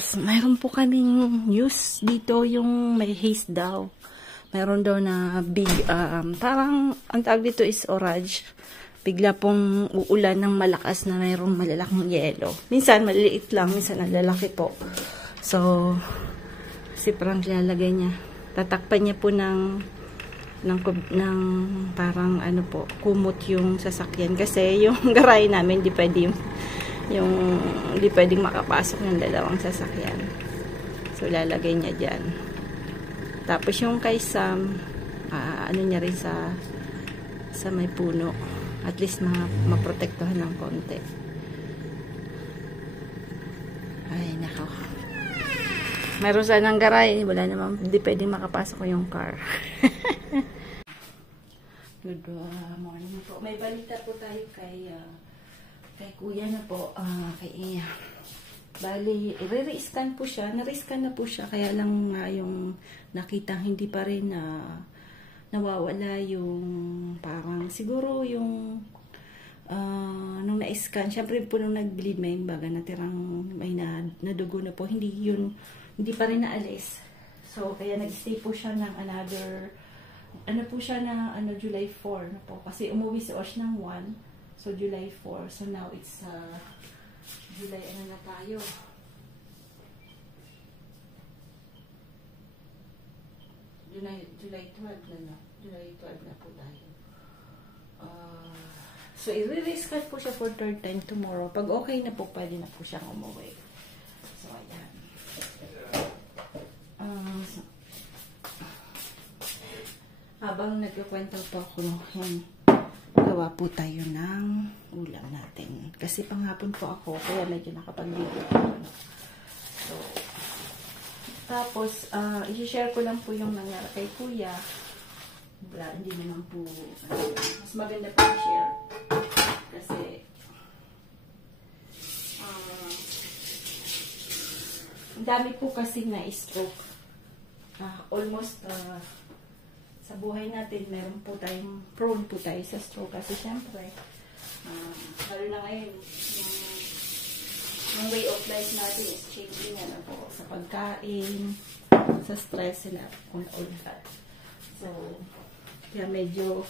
Tapos, mayroon po kaming news dito, yung may haze daw. Mayroon daw na big, parang, ang tawag dito is orage. Bigla pong uulan ng malakas na mayroong malalaking yelo. Minsan, maliliit lang, minsan nalalaki po. So, si Frank lalagay niya. Tatakpan niya po ng parang ano po, kumot yung sasakyan. Kasi yung garay namin, di pwedeng makapasok ng dalawang sasakyan. So, lalagay niya dyan. Tapos yung kay Sam, ano niya rin sa may puno. At least maprotektuhan ng konti. Ay, nako. Mayroon sanang garay. Wala naman, di pwedeng makapasok yung car. Good morning po. May balita po tayo kay kuya na po. Bali, i-re-scan po siya. Na-rescan na po siya. Kaya lang yung nakita hindi pa rin nawawala yung parang siguro yung nung na-scan. Syempre po nung nag-bleed may baga natirang may nadugo na po. Hindi pa rin naalis. So, kaya nag-stay po siya ng another July 4 na po. Kasi umuwi si Osh ng 1. So, July 4. So, now it's July, na tayo? July 12 na. July 12 na po tayo. So, i-re-rescue po siya for third time tomorrow. Pag okay na po, pwede na po siyang umuwi. So, ayan. Habang nagkukwento po ako, gawa po tayo ng ulam natin. Kasi panghapon po ako, kaya medyo nakapag-video po. So, tapos, i-share ko lang po yung nangyari kay kuya. Hindi naman po, mas maganda po i-share. Kasi, ang dami po kasi na-stroke. Almost, sa buhay natin, meron po tayong prone po tayo sa stroke. Kasi syempre, lalo na ngayon, yung way of life natin is changing po sa pagkain, sa stress, and all that. So, kaya medyo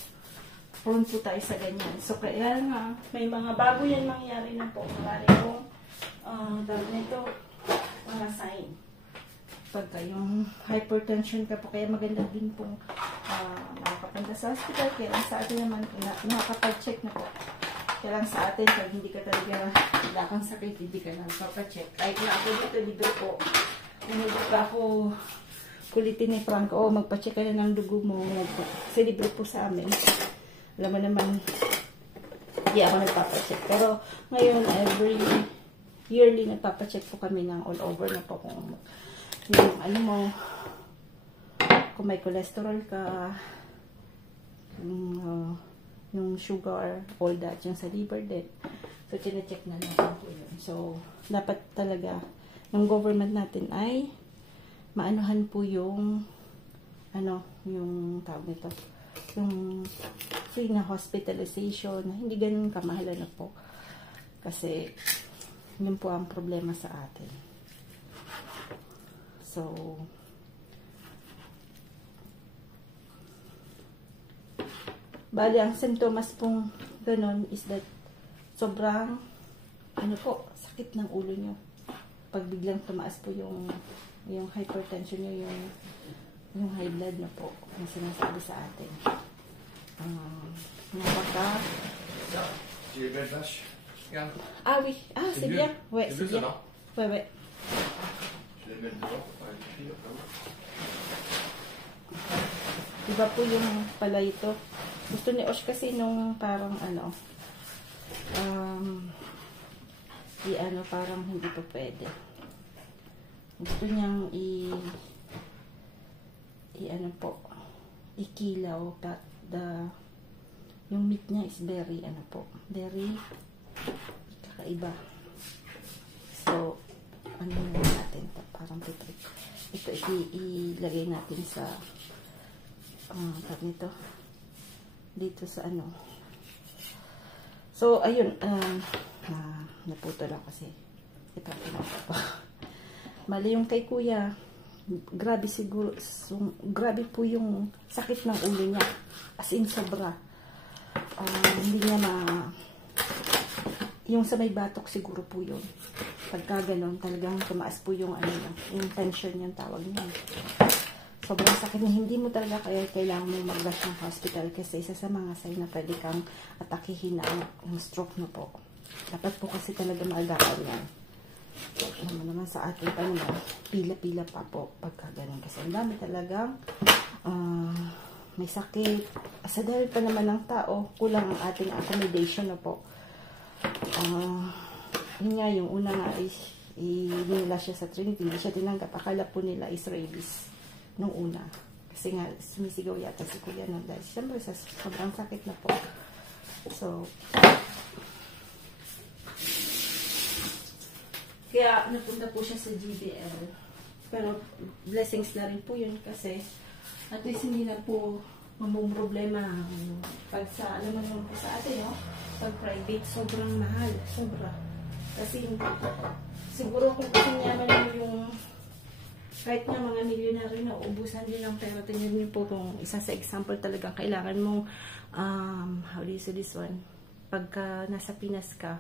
prone po tayo sa ganyan. So, kaya nga, may mga bago yan mangyari na po. Marami po, dahil nito, mga sign. Pagka yung hypertension ka po, kaya maganda din pong makapunta sa hospital. Kaya lang sa atin naman, nakapag-check na po. Kaya lang sa atin, pag hindi ka talaga wala kang sakit, hindi ka lang papacheck. Kahit na ako dito, libre po. Hindi pa ako kulitin ni Frank, magpacheck ka na ng dugo mo. Kasi libre po sa amin. Alam mo naman, hindi ako nagpapacheck. Pero ngayon, every yearly nagpapacheck po kami ng all over na po kung yung kung may cholesterol ka, yung sugar, all that, yung sa liver din. So, chinecheck na natin po yun. So, dapat talaga ng government natin ay maanuhan po yung yung tawag nito, yung free na hospitalization, hindi ganun kamahalan na po. Kasi, yun po ang problema sa atin. So, bali, ang symptoms pong ganun is that sobrang, sakit ng ulo nyo. Pag biglang tumaas po yung hypertension nyo, yung high blood na po, yung sinasabi sa atin. Tu es belle vache. Regarde. Ah oui, c'est bien. Ouais, c'est bien. Ouais. Je vais mettre devant pour faire les filles. Iba po yung pala ito. Gusto ni Osh kasi nung parang parang hindi pa pwede. Gusto niyang ikilaw, but yung meat niya is very very kakaiba. So, natin ito, parang titrik. Ito ilagay natin sa nito dito sa So, ayun, naputo lang kasi ito pa. Mali yung kay kuya. Grabe siguro, grabe po yung sakit ng ulo niya. As in, sobra. Hindi niya yung sa may batok siguro po yun. Pagka ganun, talagang tumaas po yung yung tension yung tawag niya. Sobrang sakit na hindi mo talaga kailangan mo mag-rush ng hospital kasi isa sa mga sign na pwede kang atakihin na ang stroke na po. Dapat po kasi talaga maagaan yan. Naman sa ating panahon, pila-pila pa po pagka ganun. Kasi ang dami talagang may sakit. Sa dahil pa naman ng tao, kulang ang ating accommodation na po. Yun nga, yung una nga is nila siya sa Trinity, hindi siya tinanggap. Akala po nila is rabies nung una. Kasi nga, sumisigaw yata si kuya nun dahil siyempre sa sobrang sakit na po. So, kaya napunta po siya sa GBL. Pero blessings na rin po yun kasi at least hindi na po problema pag sa, alam mo naman po sa atin, no? Pag private, sobrang mahal. Sobra. Kasi siguro kung yaman mo yung kahit nga mga milyonaryo na ubusan din ng pera, tingnan niyo po kung isa sa example talagang kailangan mong how do you say this one? Pagka nasa Pinas ka,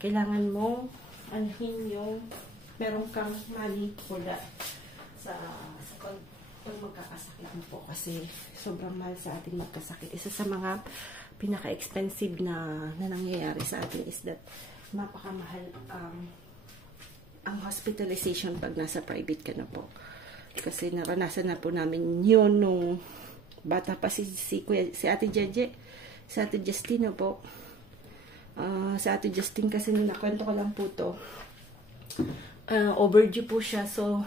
kailangan mong anhin yung meron kang money for that sa pag magkakasakit mo po kasi sobrang mahal sa ating magkasakit. Isa sa mga pinaka-expensive na nangyayari sa atin is that napakamahal ang hospitalization pag nasa private ka na po. Kasi naranasan na po namin yun nung bata pa si Ate Jeje, si Ate Justine po. Sa Ate Justine kasi nung nakwento ko lang po to, overdue po siya. So,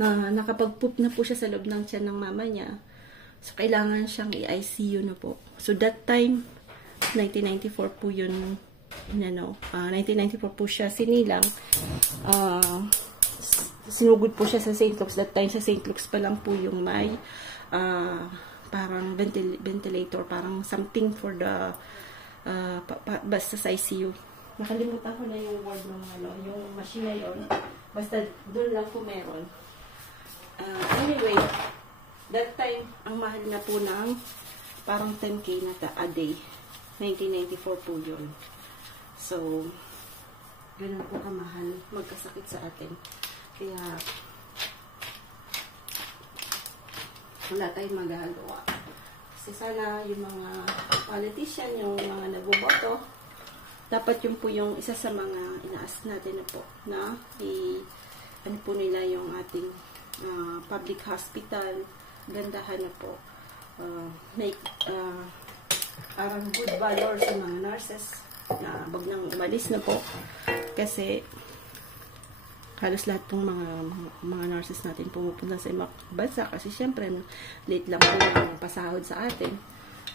nakapag-poop na po siya sa loob ng tiyan ng mama niya. So, kailangan siyang i-ICU na po. So, that time, 1994 po yun, 1994 po siya sinilang. Sinugod po siya sa St. Luke's. That time, sa St. Luke's pa lang po yung may parang ventilator, parang something for the basta sa ICU. Nakalimutan ko na yung word ng yung machine na yun. Basta doon lang po meron. Anyway, that time, ang mahal na po ng parang 10K na a day. 1994 po yun. So, ganun po kamahal magkasakit sa atin. Kaya, wala tayong magagawa. Kasi sana yung mga politician, yung mga nagboboto, dapat yun po yung isa sa mga inaas natin na po, na ano po nila yung ating public hospital, gandahan na po. Make parang good valor sa mga nurses na wag nang umalis na po kasi halos lahat ng mga nurses natin pumupunta sa ibang bansa kasi syempre late lang po yung pasahod sa atin,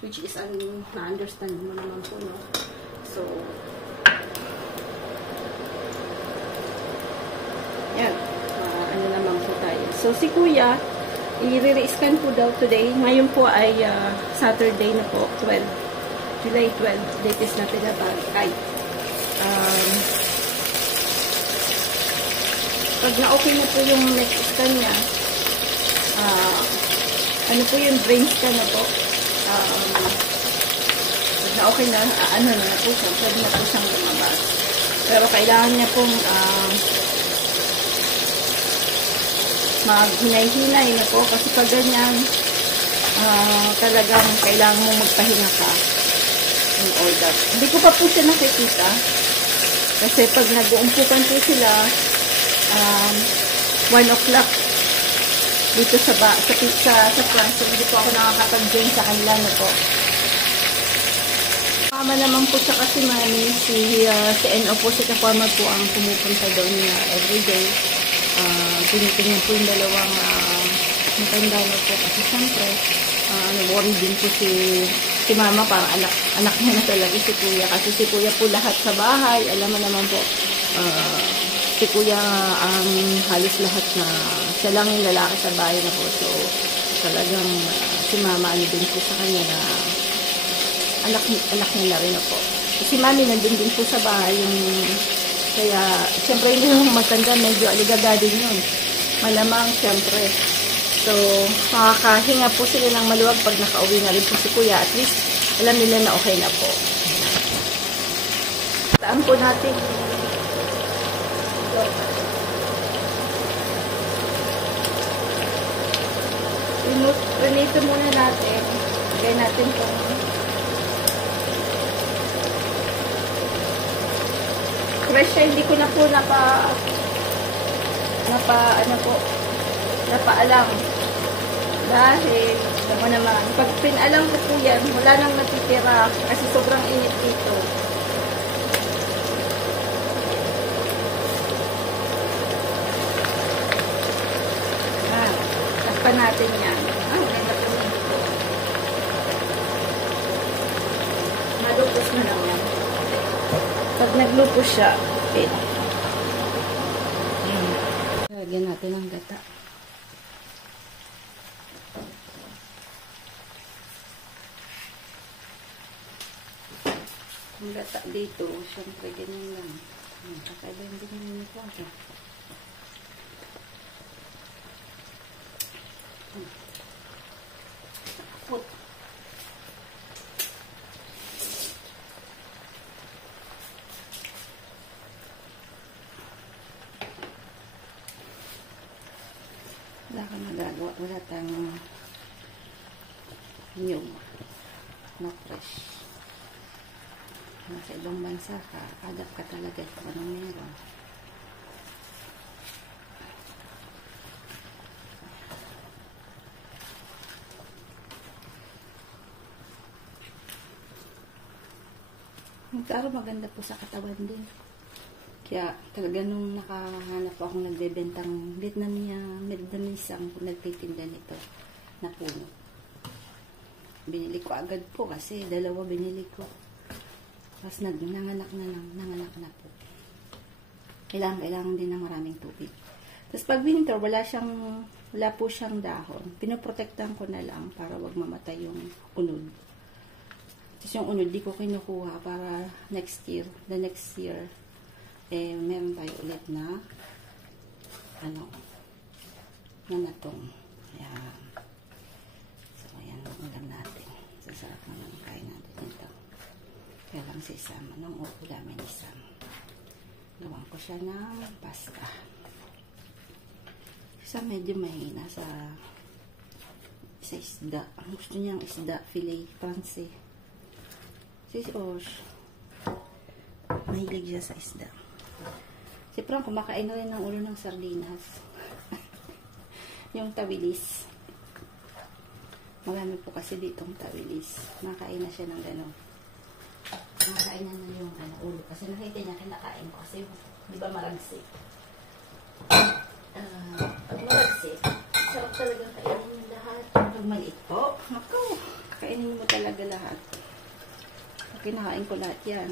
which is na-understand mo naman po, no? So yan, ano naman po tayo. So si kuya i-re-scan po daw today. Ngayon po ay Saturday na po, July 12, latest natin na bagay. Pag na-okay na po yung next scan niya, ano po yung brain scan na po, pag na-okay na, ano na po siya, pwede na po siyang lumabas. Pero kailangan niya pong maghinay-hinay na po kasi pag ganyan, talagang kailangan mong magpahinga ka and all that. Hindi ko pa po siya nakikita kasi pag nag-uumpukan po sila 1 o'clock dito sa France, so hindi po ako nakakapag-join sa kanila na po. Mama naman po siya kasi mami, si NO po, si ka-farmer po ang pumupunta doon everyday. Tinitingnan po yung dalawang matanda na po kasi siyempre worry din po si mama, parang anak niya na talaga si kuya kasi si kuya po lahat sa bahay, alam mo naman po si kuya ang halos lahat na siya lang yung lalaki sa bahay na po, so talagang si mama ano din po sa kanya na anak niya na rin na po. Si mami nandun din po sa bahay, Kaya, siyempre, hindi naman matanda. Medyo aligaga din yun. Malamang, siyempre. So, makakahinga po sila ng maluwag pag nakauwi na rin po si Kuya. At least, alam nila na okay na po. Taan po natin. Prinito muna natin. Lagay natin po. Fresh siya, hindi ko na po napaalam. Dahil, alam mo naman, pag pinalam ko po yan, wala nang natitira kasi sobrang init dito. Takpan natin yan. Ganda po nito. Malupos na naman. Pag naglupos siya, okay. Lagyan natin ang gata. Ang gata dito, syempre ganyan lang. Kakaiba yung ganyan nito. Put. Wala ka magagawa. Wala tayong new. No fresh. Nasa ibang bansa ka, adapt ka talaga kung anong meron. Pero maganda po sa katawan din. Kaya talaga nung nakahanap akong nagbebentang Vietnamese ang nagtitinda nito na puno. Binili ko agad po kasi dalawa binili ko. Tapos nanganak na po. Kailangan din ng maraming tubig. Tapos pag winter, wala po siyang dahon. Pinoprotektan ko na lang para wag mamatay yung unod. Tapos yung unod, di ko kinukuha para the next year, meron tayo ulit na, natong. Ayan. So, ayan, ulam natin. Sasarap naman ang kain natin ito. Kaya lang si Sam, anong ulamin ni Sam? Gawan ko siya ng pasta. Sam medyo mahina sa isda. Ang gusto niyang isda, filet, francis. Si Osh, mahilig siya sa isda. Si Frank, kumakain na rin ng ulo ng sardinas. Yung tawilis. Marami po kasi ditong tawilis. Makain na siya ng gano'n. Makain na yung ulo. Kasi nakita niya kinakain ko. Kasi di ba maragsik? Pag maragsik, sarap talaga kainin mo lahat. Pag maliit po, ako, kakainin mo talaga lahat. Kinakain ko lahat yan.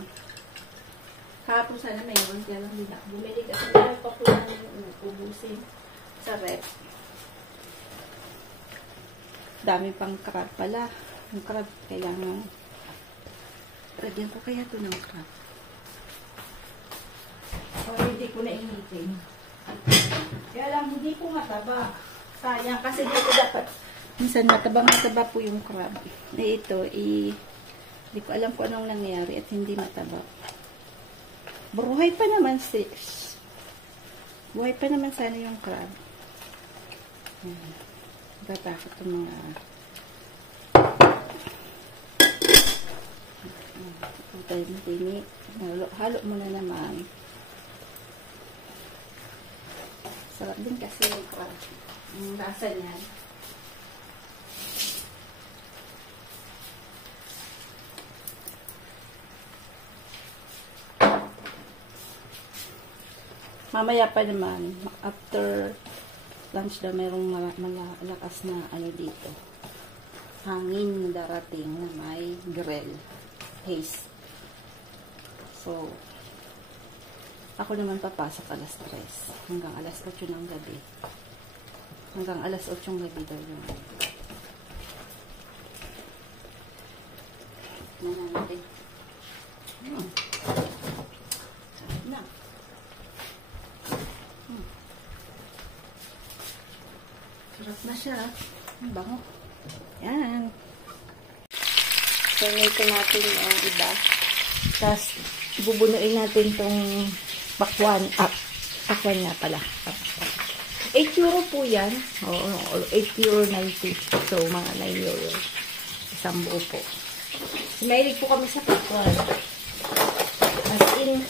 Kahapon sana mayroon, kaya lang hindi na bumili kasi meron pa ko na yung ubusin sa rep. Dami pang crab pala. Yung crab, kailangan lagyan ko kaya ito ng crab. O, hindi ko na initin. Kaya lang, hindi ko mataba. Sayang, kasi dito dapat minsan mataba po yung crab. Ito, hindi ko alam kung anong nangyari at hindi mataba. Buhay pa naman buhay pa naman sana yung crab. Tatakot yung mga tini. Halo mo na naman. Sarap din kasi yung crab. Yung lasa niyan. Mamaya pa naman, after lunch daw, mayroong malakas na dito. Hangin na darating na may grill. Haze. So, ako naman papasok alas 3. Hanggang alas 8 ng gabi. Hanggang alas 8 ng gabi daw yung natin. Sarap na. Sarap na siya. Ang bango. Yan. So, nito natin yung iba. Tapos, bubunuin natin tong pakwan. Pakwan nga pala. 8 euro po yan. Oo, 8 euro 90. So, mga 9 euro. Isang buo po. Mahilig po kami sa pakwan. As in,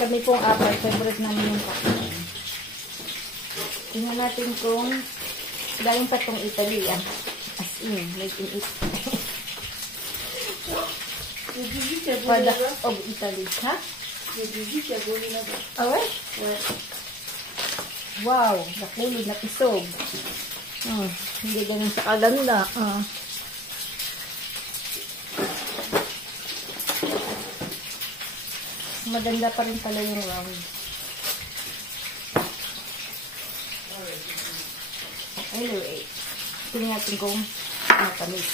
kami pong apat. Favorite namin yung pakwan. Tingnan natin kung galing pa tong Italy. As in, made in Italy. Product of Italy. Ha? Ah, ouais? Wow, nakulog na pisog. Hindi ganun sa kalanda. Maganda pa rin pala yung round. Anyway, tingnan natin kung matamis.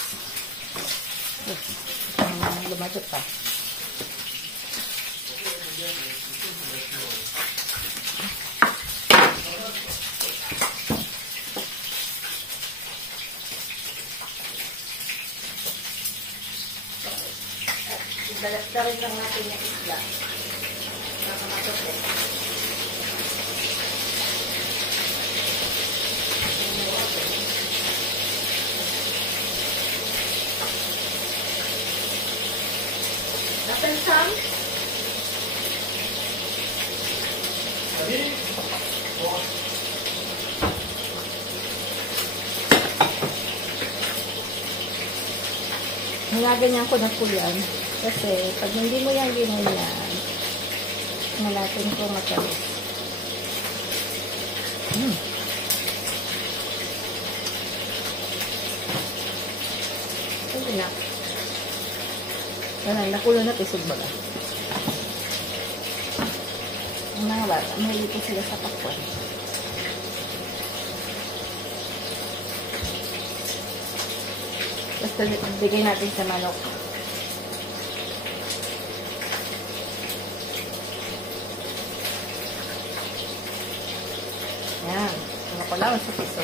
Lumadot pa. Darin lang natin yung isla. Nakamatot eh. Natin Sam? Hinaganyan ko na po yan. Kasi, pag hindi mo yan ginanyan, malatin ko matamis. Hindi na. Nakulo na pisog ba? Ang mga bata, mahilig ko sila sa pakwan. Basta bigay natin sa manok. Yan. Ano ko lang sa piso.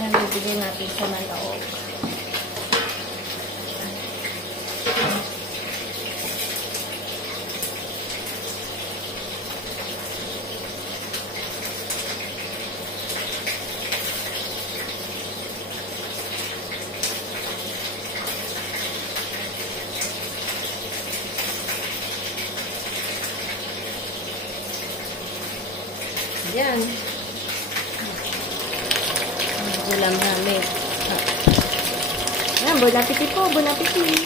Yan, bibigay natin sa manok. Yan. Ulam namin. Yan, bon appetit po, bon appetit.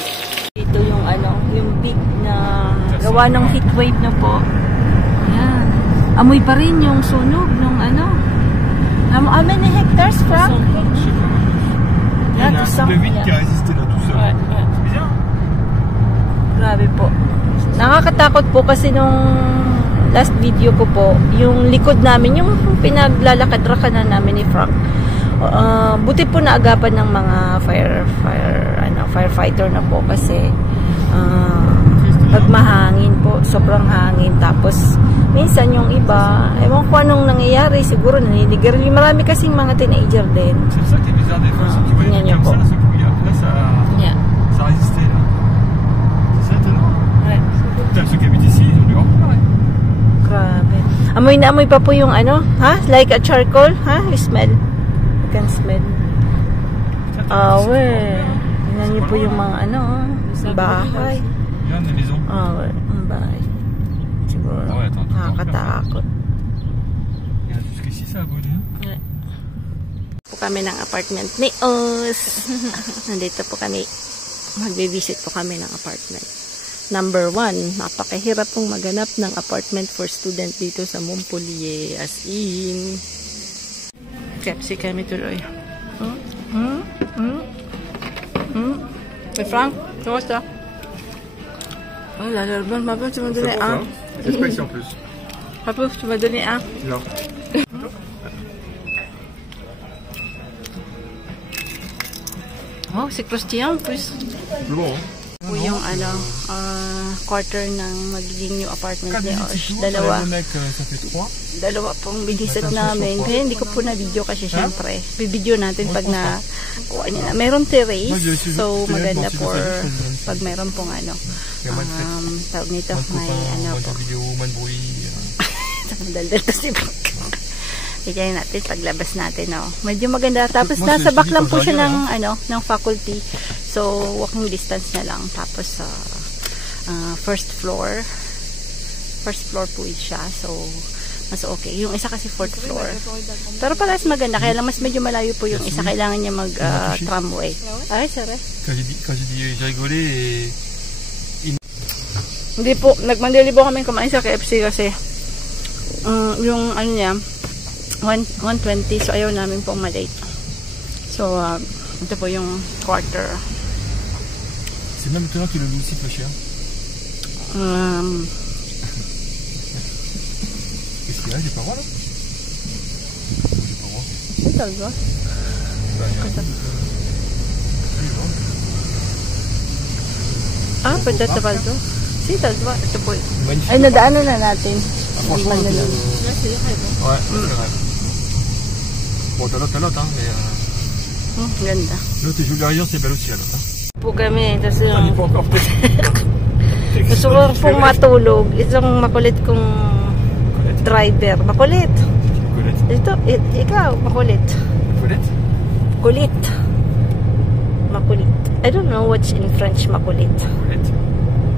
Ito yung yung big na gawa ng heat wave na po. Yan. Amoy pa rin yung sunog ng how many hectares, Frank? Il y a un double vide qui a résisté là tout seul. C'est bizarre. Grabe po. Nakakatakot po kasi nung last video ko po, yung likod namin, yung pinaglalakad-rakadan namin ni Frank. Buti po naagapan ng mga firefighter na po kasi pag mahangin po, sobrang hangin. Tapos, minsan yung iba, ewan ko anong nangyayari, siguro naninigar. Marami kasing mga teenager din. C'est ça qui est bizarre des fois, c'est qu'ils voyaient comme ça, c'est qu'il y a après ça résistait là. C'est ça étonnant. Ouais. Putain, ceux qui habitent ici, ils ont dû avoir peur. Grabe. Amoy na amoy pa po yung like a charcoal, you smell. You can smell. Tingnan niyo po yung mga bahay. Yan, des maisons. Ang bahay. Siguro, nakakatakot. Yan, jusqu'ici ça a brûlé. Po kami ng apartment ni Os. Nandito po kami. Magbe-visit po kami ng apartment. Number 1, napakahirap pong maganap ng apartment for student dito sa Montpellier. As in. Kepsi kami tuloy. Hey Frank, kamusta? Lalarbon, mabot sa madali C'est pas ici en plus. Mabot sa madali Non. Oh, c'est croustillant en plus. Bon. Po yung quarter ng magiging new apartment ni Osh. Dalawa pong binisit namin. Kaya hindi ko po na video kasi syempre. Bibideo natin pag na meron terrace. So maganda for pag meron pong tawag nito may po. Daldal to si Bak. Tignan natin paglabas natin, no. Medyo maganda. Tapos nasa back lang po siya ng faculty. So walking distance na lang. Tapos first floor po siya. So mas okay. Yung isa kasi fourth floor. Pero parehas maganda. Kaya lang mas medyo malayo po yung isa. Kailangan niya mag tramway. Ay, sorry. Hindi po. Nagmandili po kami kumain sa KFC kasi yung niya 120, so ayaw namin pong malate. So ito po yung quarter. C'est même étonnant qu'il le loue aussi peu cher. Qu'est-ce qu'il y a? J'ai pas droit là? J'ai pas droit. Oui, t'as le droit. Peut-être t'as pas le droit. Si, t'as le droit. Ito po. Ay, nadaanan na natin. Franchement, ouais, c'est vrai. Bon, t'as l'autre, mais... Ganda. L'autre est joli derrière, c'est belle aussi, l'autre. Po kami, tapos Ça n'est pas encore fait. gusto ko pong matulog. Isang makulit kong driver. Makulit. Ito, ikaw, makulit. Makulit? Kulit. Makulit. I don't know what's in French makulit.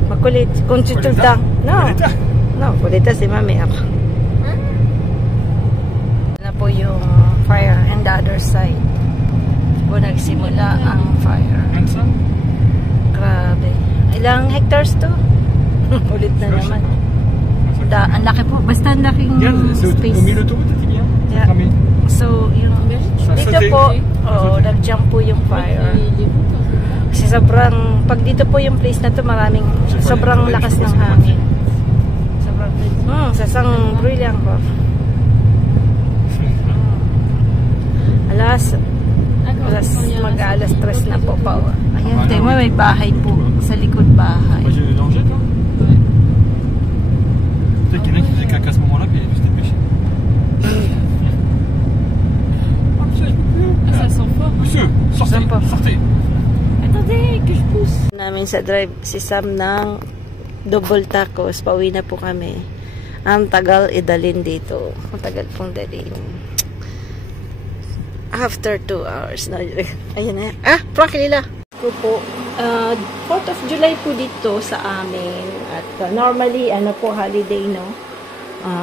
Makulit. Kung tutultang. No. No, kulita si Mami ako. Na po yung fire and the other side. Po nagsimula ang fire. Grabe. Ilang hectares to? Ulit na naman. Ang laki po. Basta ang laking space. Yeah. So, yung dito po, nag-jump po yung fire. Kasi sobrang, pag dito po yung place na to, sobrang lakas ng hangin. Sasang brilliant ko. Mag-alas 3 na po pa. Ayan, tayo may bahay po. Sa likod bahay. Peut-être qu'il y en a qui faisaient caca à ce moment-là, puis il y a juste dépêché. Ça sent fort. Monsieur, sortez. Attendez, que je pousse. Namin sa drive si Sam ng double tacos. Pauwi na po kami. Ang tagal idalin dito. Ang tagal pong dalhin. After 2 hours. Ayan na yan. Frank Lila. Po, 4th of July po dito sa amin. At normally, holiday, no?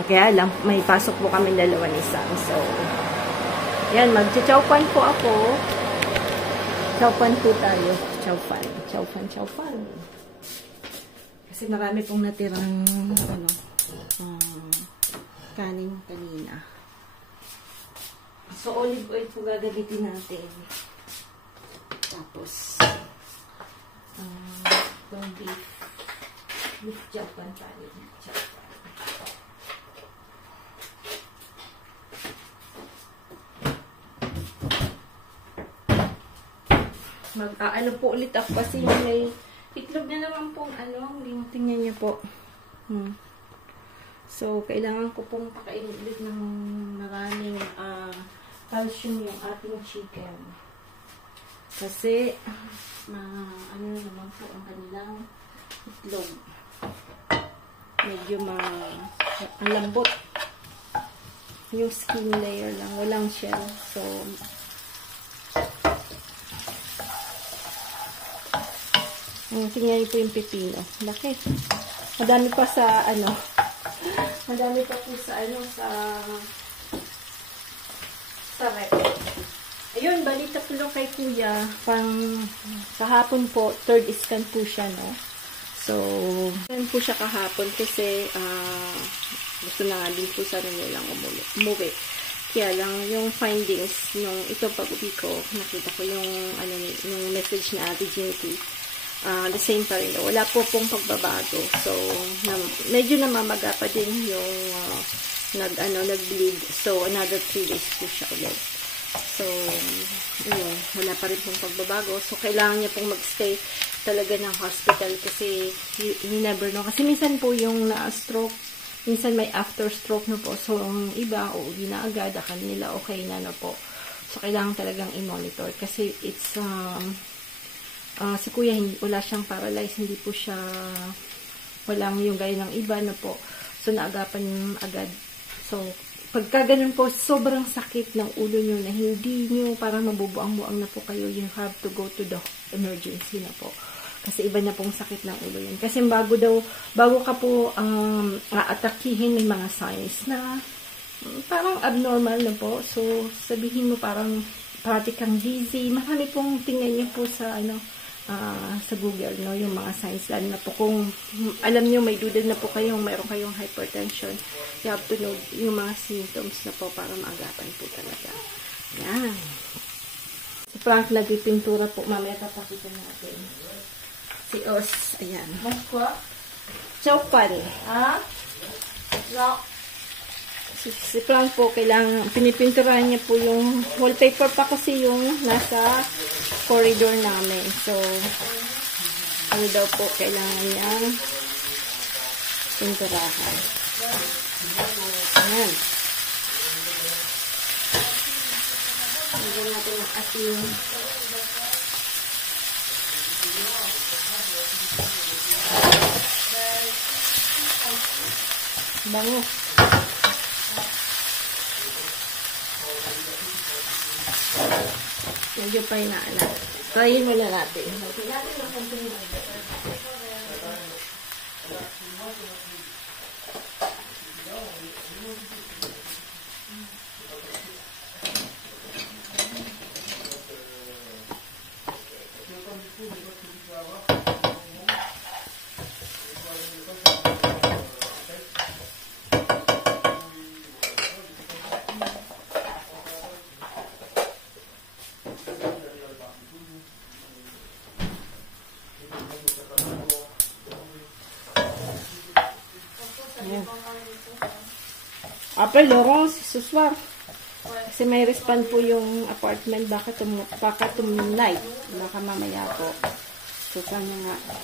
Kaya lang, may pasok po kami dalawa ni Sam. So, yan, mag-chowpan po ako. Chowpan po tayo. Chowpan. Kasi marami pong natirang, kanin kanina. So, olive oil po gagamitin natin. Tapos, itong beef chowpan tayo. Mag-aano po ulit ako kasi may itlog na naman pong tingnan niyo po. So, kailangan ko pong pakainin ulit ng maraming calcium yung ating chicken. Kasi, naman po ang kanilang itlog. Medyo ang lambot. Yung skin layer lang. Walang shell. So, tingnan niyo po yung pipino. Laki. Madami pa sa madami pa po sa sa rep. Ayun, balita po lang kay Kuya. Kahapon po, 3rd scan po siya, no? So, scan po siya kahapon kasi gusto na nga din po sana nilang umuwi. Kaya lang, yung findings nung itong pag-uwi ko, nakita ko yung message na Ate Jinky. The same pa rin. Wala po pong pagbabago. So, medyo namamaga pa din yung nag-bleed. So, another 3 days po siya ulit. So, wala pa rin pong pagbabago. So, kailangan niya pong magstay talaga ng hospital kasi you never know. Kasi minsan po yung na-stroke, minsan may after stroke na po. So, ang iba, uuwi na agad, akala nila okay na po. So, kailangan talagang i-monitor kasi it's, si Kuya, wala siyang paralyzed, hindi po siya, walang yung gaya ng iba na po. So, naagapan agad. So, pagka ganun po, sobrang sakit ng ulo nyo na hindi nyo parang mabubuang-buang na po kayo, you have to go to the emergency na po. Kasi iba na pong sakit ng ulo yun. Kasi bago ka po aatakihin, may mga signs na parang abnormal na po. So, sabihin mo parang parati kang dizzy. Marami pong tingnan nyo po sa sa Google, no, yung mga signs, lalo na po kung alam nyo may dudad na po kayong mayroon kayong hypertension, you have to know yung mga symptoms na po para maagapan po talaga. Yan. Si Frank nagpipintura po, mamaya papakita natin. Si Os, ayan. Quoi? Chowpan. Hein? Non. Si Frank po, kailangan, pinipinturahan niya po yung wallpaper pa kasi yung nasa corridor namin. So, ano daw po, kailangan niyang pinturahan. Ayan. Lagyan natin ang ating bango. Medyo pa inaalat. Try mo na natin. Natin ang konting Après, Laurence, ce soir. Kasi may respond po yung apartment. Baka tonight. Baka mamaya po. So, kanya nga.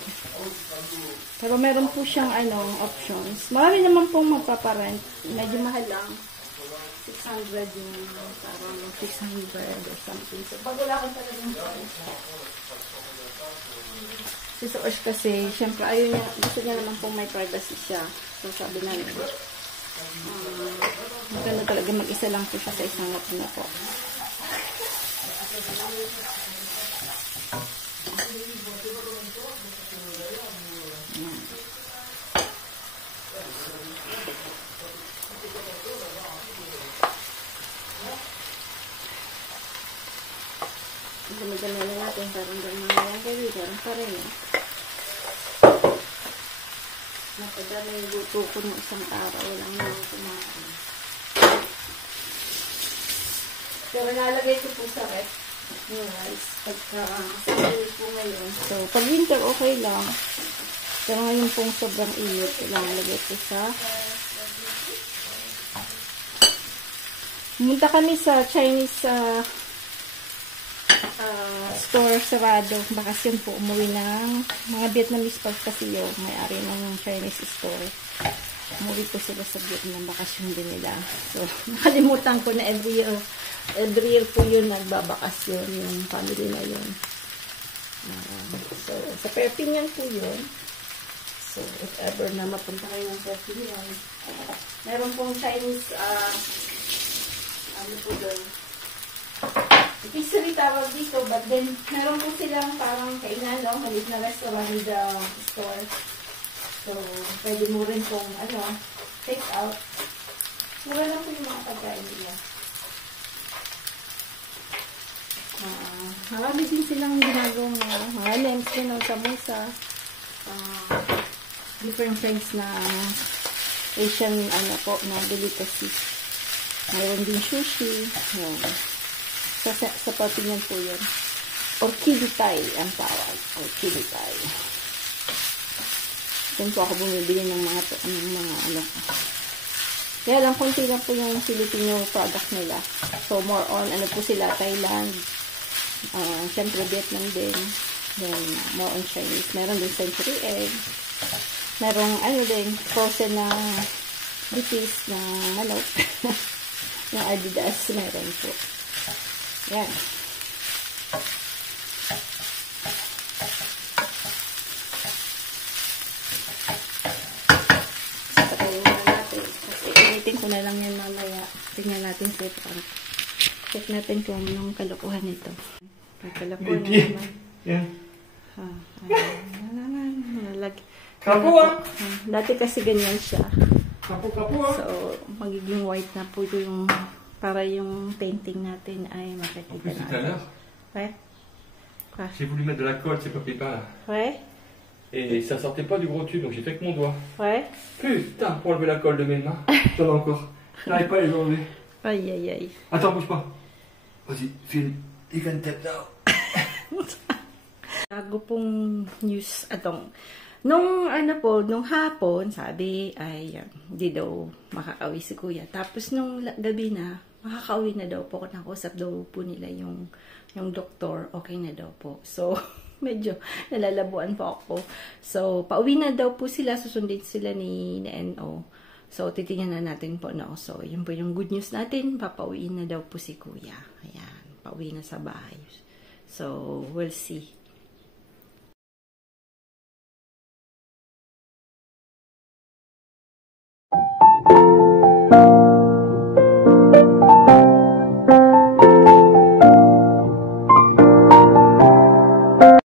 Pero meron po siyang options. Marami naman pong magpaparent. Medyo mahal lang. 600 yung parang 600 or something. So, pag wala kang talagang si Source kasi, syempre, gusto niya naman pong may privacy siya. So, sabi na rin. Maganda talaga mag-isa lang po siya sa isang lot na po. Dami-dami na natin, parang gano'n na lang kayo, parang pareho. Napadami yung luto ko ng isang araw lang naman kumain. Pero nalagay ko po sa rep yung rice pagka po ngayon. So, pag winter okay lang. Pero ngayon pong sobrang init, kailangan lagay ko sa pumunta kami sa Chinese store sarado. Bakasyon po, umuwi ng mga Vietnamese pa kasi yung may-ari ng Chinese store. Umuwi po sila sa Vietnam, bakasyon din nila. So, nakalimutan ko na every year po yun nagbabakasyon yung family na yun. So, sa Perpignan po yun. So, if ever na mapunta kayo ng Perpignan, meron pong Chinese ano po doon, pizzeria tawag dito, but then meron po silang parang kainan lang, malit na restaurant in the store. So, pwede mo rin pong take out. Mura lang po yung mga pagkain nila. Marami din silang ginagawang mga lemons din o samosa. Different kinds na Asian na delicacy. Mayroon din sushi. Sa Perpignan po yun. Orchidee Thai ang tawag. Orchidee Thai. Doon po ako bumibili ng mga Kaya lang, konti lang po yung Filipino product nila. So, more on, po sila, Thailand. Siyempre, Vietnam din. Then, more on Chinese. Meron din century egg. Merong, din, frozen na bipis na manok. Yung Adidas, meron po. Yan. Patayin na natin. Kasi initin ko na lang yan mamaya. Tingnan natin sa ito. Check natin kung anong kalukuhan nito. Kalakuhan na naman. Yan. Kapo dati kasi ganyan siya. Kapo. So, magiging white na po yung para yung painting natin ay makikita Tout à natin. l'heure, Ouais. Quoi? j'ai voulu mettre de la colle, c'est pas pépin là. Ouais. Et ça sortait pas du gros tube, donc j'ai fait avec mon doigt. Ouais. Putain, pour enlever la colle de mes mains, j'en ai encore. J'arrive pas à les enlever. Aïe, aïe, aïe. Attends, bouge pas. Vas-y, filme. You can tap now. Bago pong news atong nung hapon sabi ay hindi daw makakauwi si kuya. Tapos nung gabi na makakauwi na daw po, nakausap daw po nila yung doktor, okay na daw po. So medyo nalalabuan po ako. So pauwi na daw po sila, susundin sila ni NO. So titingnan na natin po no. So yun po yung good news natin, papauwiin na daw po si kuya. Ayan, pauwi na sa bahay. So we'll see.